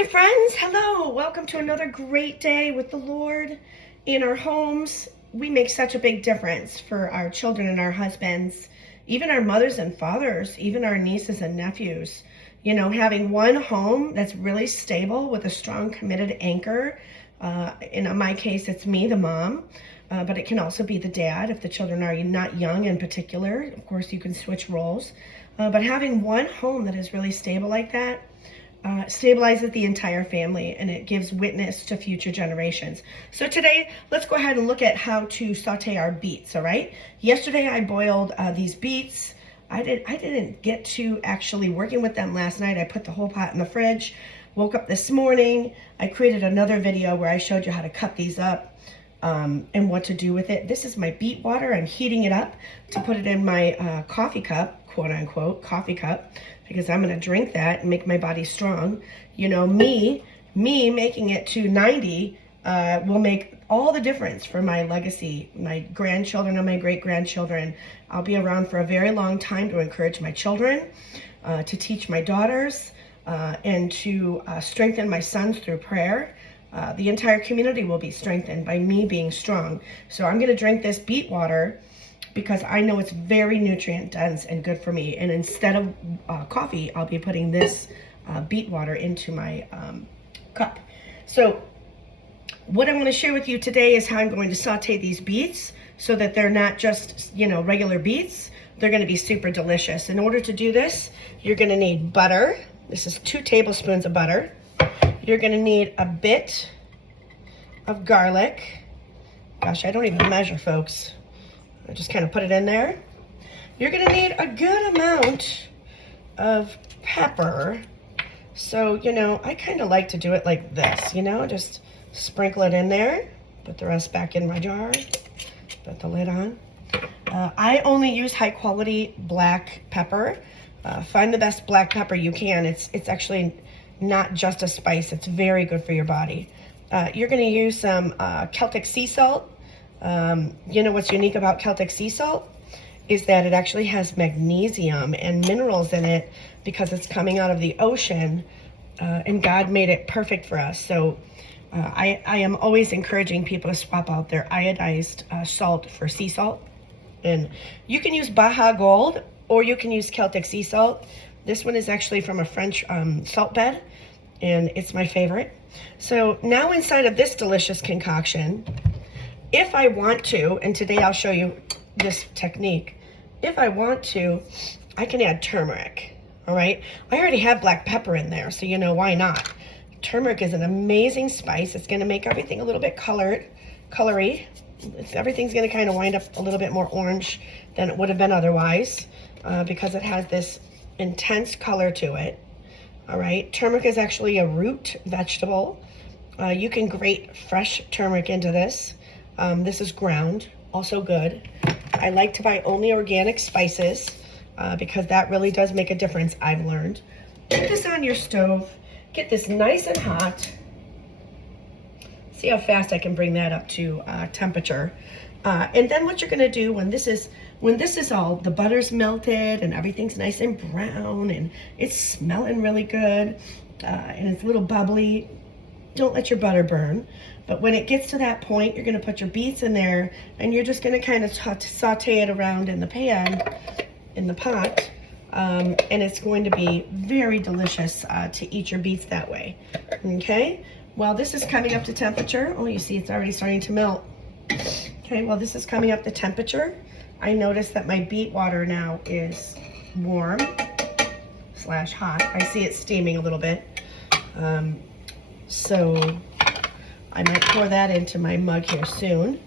Hi friends, hello. Welcome to another great day with the Lord. In our homes, we make such a big difference for our children and our husbands, even our mothers and fathers, even our nieces and nephews. You know, having one home that's really stable with a strong, committed anchor. In my case, it's me, the mom, but it can also be the dad if the children are not young in particular. Of course, you can switch roles. But having one home that is really stable like that, stabilizes the entire family, and it gives witness to future generations. So today, let's go ahead and look at how to saute our beets, all right? Yesterday, I boiled these beets. I didn't get to actually working with them last night. I put the whole pot in the fridge. Woke up this morning. I created another video where I showed you how to cut these up and what to do with it. This is my beet water. I'm heating it up to put it in my coffee cup, quote unquote, coffee cup, because I'm going to drink that and make my body strong. You know, me making it to 90 will make all the difference for my legacy, my grandchildren and my great-grandchildren. I'll be around for a very long time to encourage my children, to teach my daughters, and to strengthen my sons through prayer. The entire community will be strengthened by me being strong. So I'm going to drink this beet water because I know it's very nutrient dense and good for me. And instead of coffee, I'll be putting this beet water into my cup. So what I want to share with you today is how I'm going to saute these beets so that they're not just, you know, regular beets. They're going to be super delicious. In order to do this, you're going to need butter. This is 2 tablespoons of butter. You're going to need a bit of garlic. Gosh, I don't even measure, folks. I just kind of put it in there. You're going to need a good amount of pepper. So, you know, I kind of like to do it like this, you know, just sprinkle it in there, put the rest back in my jar, put the lid on. I only use high quality black pepper. Find the best black pepper you can. It's actually not just a spice. It's very good for your body. You're going to use some Celtic sea salt. You know what's unique about Celtic sea salt is that it actually has magnesium and minerals in it because it's coming out of the ocean, and God made it perfect for us. So I am always encouraging people to swap out their iodized salt for sea salt. And you can use Baja Gold or you can use Celtic sea salt. This one is actually from a French salt bed, and it's my favorite. So now inside of this delicious concoction, if I want to, and today I'll show you this technique, if I want to, I can add turmeric, all right? I already have black pepper in there, so you know, why not? Turmeric is an amazing spice. It's gonna make everything a little bit colory. Everything's gonna kind of wind up a little bit more orange than it would have been otherwise, because it has this intense color to it, all right? Turmeric is actually a root vegetable. You can grate fresh turmeric into this. This is ground, also good. I like to buy only organic spices because that really does make a difference, I've learned. Put this on your stove, get this nice and hot. See how fast I can bring that up to temperature. And then what you're gonna do when this is all, the butter's melted and everything's nice and brown and it's smelling really good and it's a little bubbly, don't let your butter burn. But when it gets to that point, you're gonna put your beets in there and you're just gonna kind of saute it around in the pan, in the pot, and it's going to be very delicious to eat your beets that way, okay? While this is coming up to temperature, oh, you see it's already starting to melt. Okay, while this is coming up to temperature, I notice that my beet water now is warm / hot. I see it steaming a little bit. So I might pour that into my mug here soon.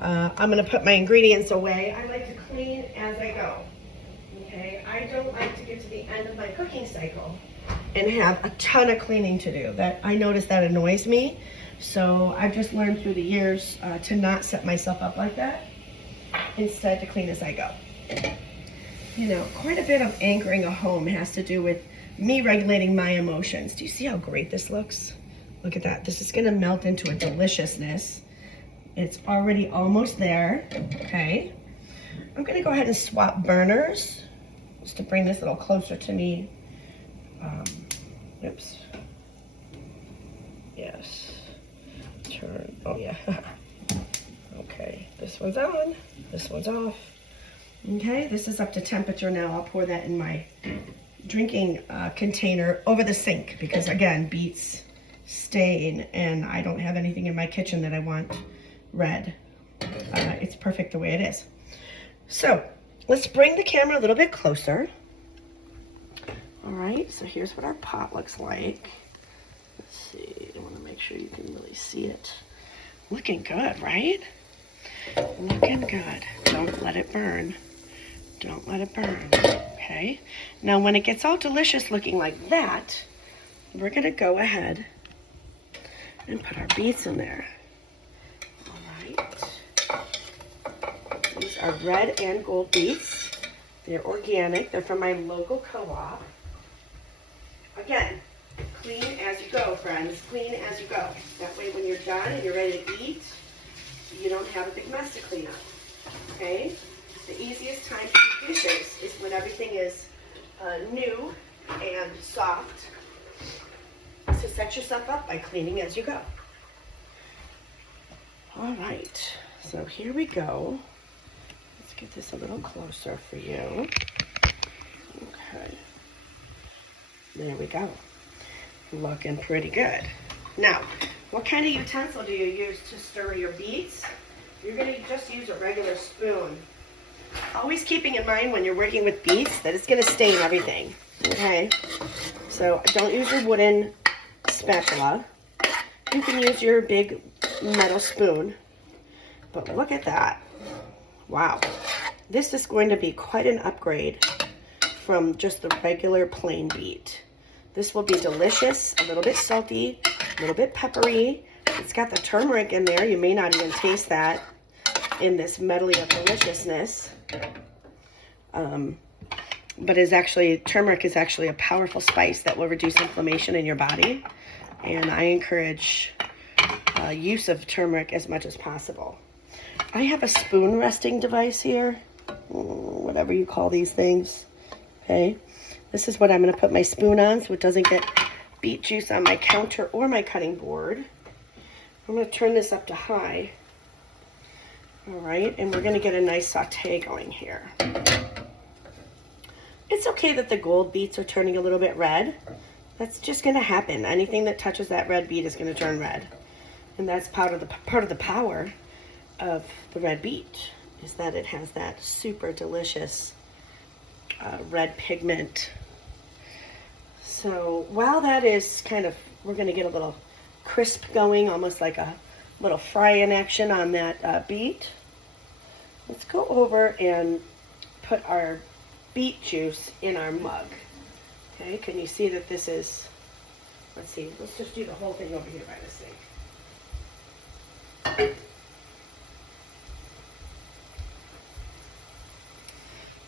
I'm gonna put my ingredients away. I like to clean as I go, okay? I don't like to get to the end of my cooking cycle and have a ton of cleaning to do. That I notice that annoys me. So I've just learned through the years to not set myself up like that. Instead, to clean as I go. You know, quite a bit of anchoring a home has to do with me regulating my emotions. Do you see how great this looks? Look at that. This is gonna melt into a deliciousness. It's already almost there, okay? I'm gonna go ahead and swap burners just to bring this a little closer to me. Oops. this? Turn, oh yeah. Okay, this one's on, this one's off. Okay, this is up to temperature now. I'll pour that in my drinking container over the sink because again, beets stain and I don't have anything in my kitchen that I want red. It's perfect the way it is. So let's bring the camera a little bit closer. All right, so here's what our pot looks like. Let's see, I want to make sure you can really see it. Looking good, right? Looking good. Don't let it burn. Don't let it burn. Okay. Now when it gets all delicious looking like that, we're going to go ahead and put our beets in there. All right. These are red and gold beets. They're organic. They're from my local co-op. Again, clean as you go, friends. Clean as you go. That way when you're done and you're ready to eat, you don't have a big mess to clean up. Okay? The easiest time to do dishes is when everything is new and soft. So set yourself up by cleaning as you go. All right, so here we go. Let's get this a little closer for you. Okay. There we go. Looking pretty good. Now, what kind of utensil do you use to stir your beets? You're going to just use a regular spoon. Always keeping in mind when you're working with beets that it's going to stain everything. Okay? So don't use your wooden spatula. You can use your big metal spoon. But look at that. Wow. This is going to be quite an upgrade from just the regular plain beet. This will be delicious, a little bit salty, a little bit peppery. It's got the turmeric in there. You may not even taste that in this medley of deliciousness. But turmeric is actually a powerful spice that will reduce inflammation in your body. And I encourage use of turmeric as much as possible. I have a spoon resting device here, whatever you call these things. Okay, this is what I'm going to put my spoon on so it doesn't get beet juice on my counter or my cutting board. I'm going to turn this up to high. All right, and we're going to get a nice saute going here. It's okay that the gold beets are turning a little bit red. That's just going to happen. Anything that touches that red beet is going to turn red. And that's part of the power of the red beet, is that it has that super delicious red pigment. So while that is we're going to get a little crisp going, almost like a little fry-in action on that beet. Let's go over and put our beet juice in our mug. Okay, can you see that this is, let's see, let's just do the whole thing over here by the sink.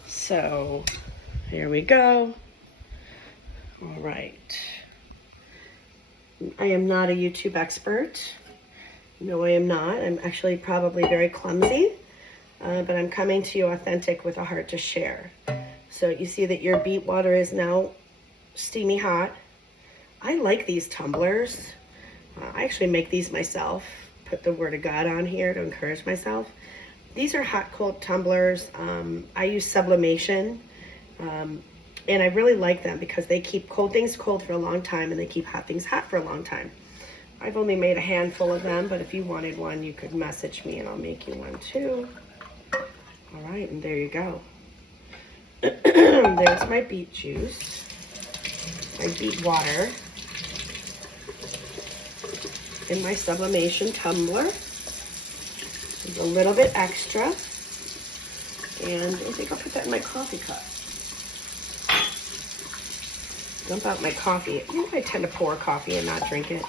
So here we go. All right. I am not a YouTube expert. No, I am not. I'm actually probably very clumsy, but I'm coming to you authentic with a heart to share. So you see that your beet water is now steamy hot. I like these tumblers. I actually make these myself. Put the word of God on here to encourage myself. These are hot cold tumblers. I use sublimation, and I really like them because they keep cold things cold for a long time and they keep hot things hot for a long time. I've only made a handful of them, but if you wanted one, you could message me and I'll make you one too. All right, and there you go. There's my beet juice, my beet water, in my sublimation tumbler. There's a little bit extra, and I think I'll put that in my coffee cup. Dump out my coffee. You know, I tend to pour coffee and not drink it.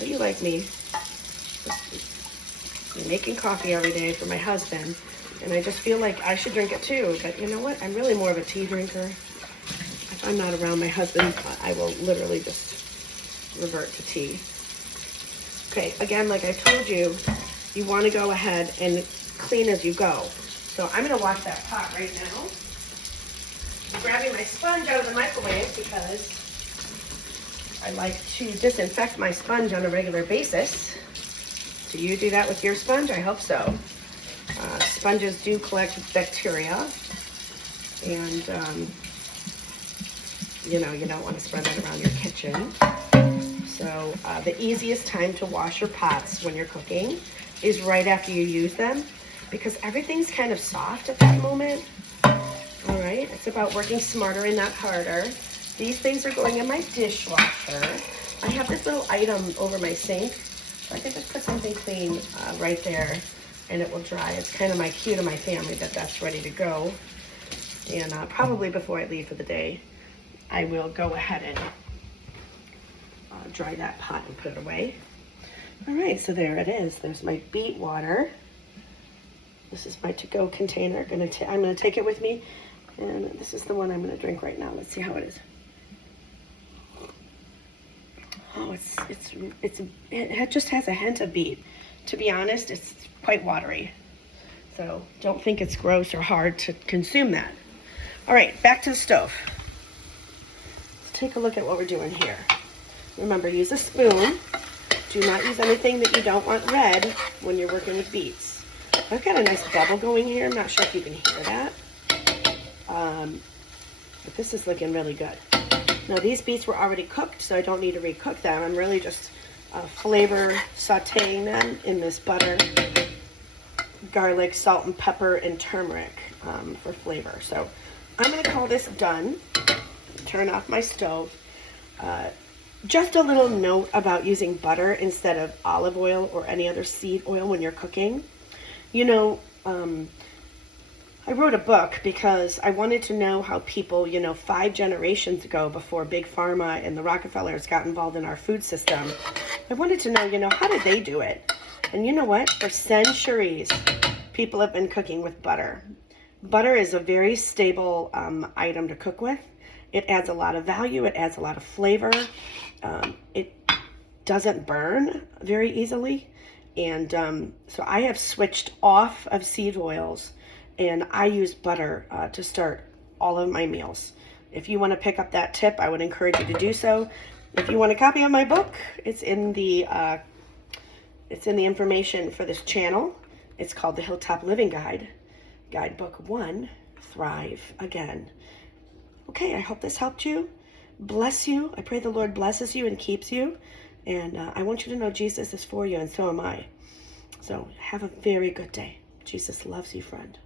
Are you like me? I'm making coffee every day for my husband, and I just feel like I should drink it too. But you know what? I'm really more of a tea drinker. If I'm not around my husband, I will literally just revert to tea. Okay, again, like I told you, you want to go ahead and clean as you go. So I'm going to wash that pot right now. I'm grabbing my sponge out of the microwave because I like to disinfect my sponge on a regular basis. Do you do that with your sponge? I hope so. Sponges do collect bacteria, and you know, you don't want to spread that around your kitchen. So the easiest time to wash your pots when you're cooking is right after you use them, because everything's kind of soft at that moment. All right, it's about working smarter and not harder. These things are going in my dishwasher. I have this little item over my sink, so I can just put something clean right there, and it will dry. It's kind of my cue to my family that that's ready to go. And probably before I leave for the day, I will go ahead and dry that pot and put it away. All right, so there it is. There's my beet water. This is my to-go container. I'm gonna take it with me, and this is the one I'm gonna drink right now. Let's see how it is. Oh, it just has a hint of beet. To be honest, it's quite watery. So don't think it's gross or hard to consume that. All right, back to the stove. Let's take a look at what we're doing here. Remember, use a spoon. Do not use anything that you don't want red when you're working with beets. I've got a nice bubble going here. I'm not sure if you can hear that. But this is looking really good. Now, these beets were already cooked, so I don't need to recook them. I'm really just flavor sauteing them in this butter, garlic, salt and pepper, and turmeric for flavor. So I'm going to call this done. Turn off my stove. Just a little note about using butter instead of olive oil or any other seed oil when you're cooking. You know, I wrote a book because I wanted to know how people, 5 generations ago, before Big Pharma and the Rockefellers got involved in our food system, I wanted to know, how did they do it? And you know what? For centuries, people have been cooking with butter. Butter is a very stable item to cook with. It adds a lot of value. It adds a lot of flavor. It doesn't burn very easily. And so I have switched off of seed oils, and I use butter to start all of my meals. If you want to pick up that tip, I would encourage you to do so. If you want a copy of my book, it's in the information for this channel. It's called The Hilltop Living Guide, Guidebook 1, Thrive Again. Okay, I hope this helped you. Bless you. I pray the Lord blesses you and keeps you. And I want you to know Jesus is for you, and so am I. So have a very good day. Jesus loves you, friend.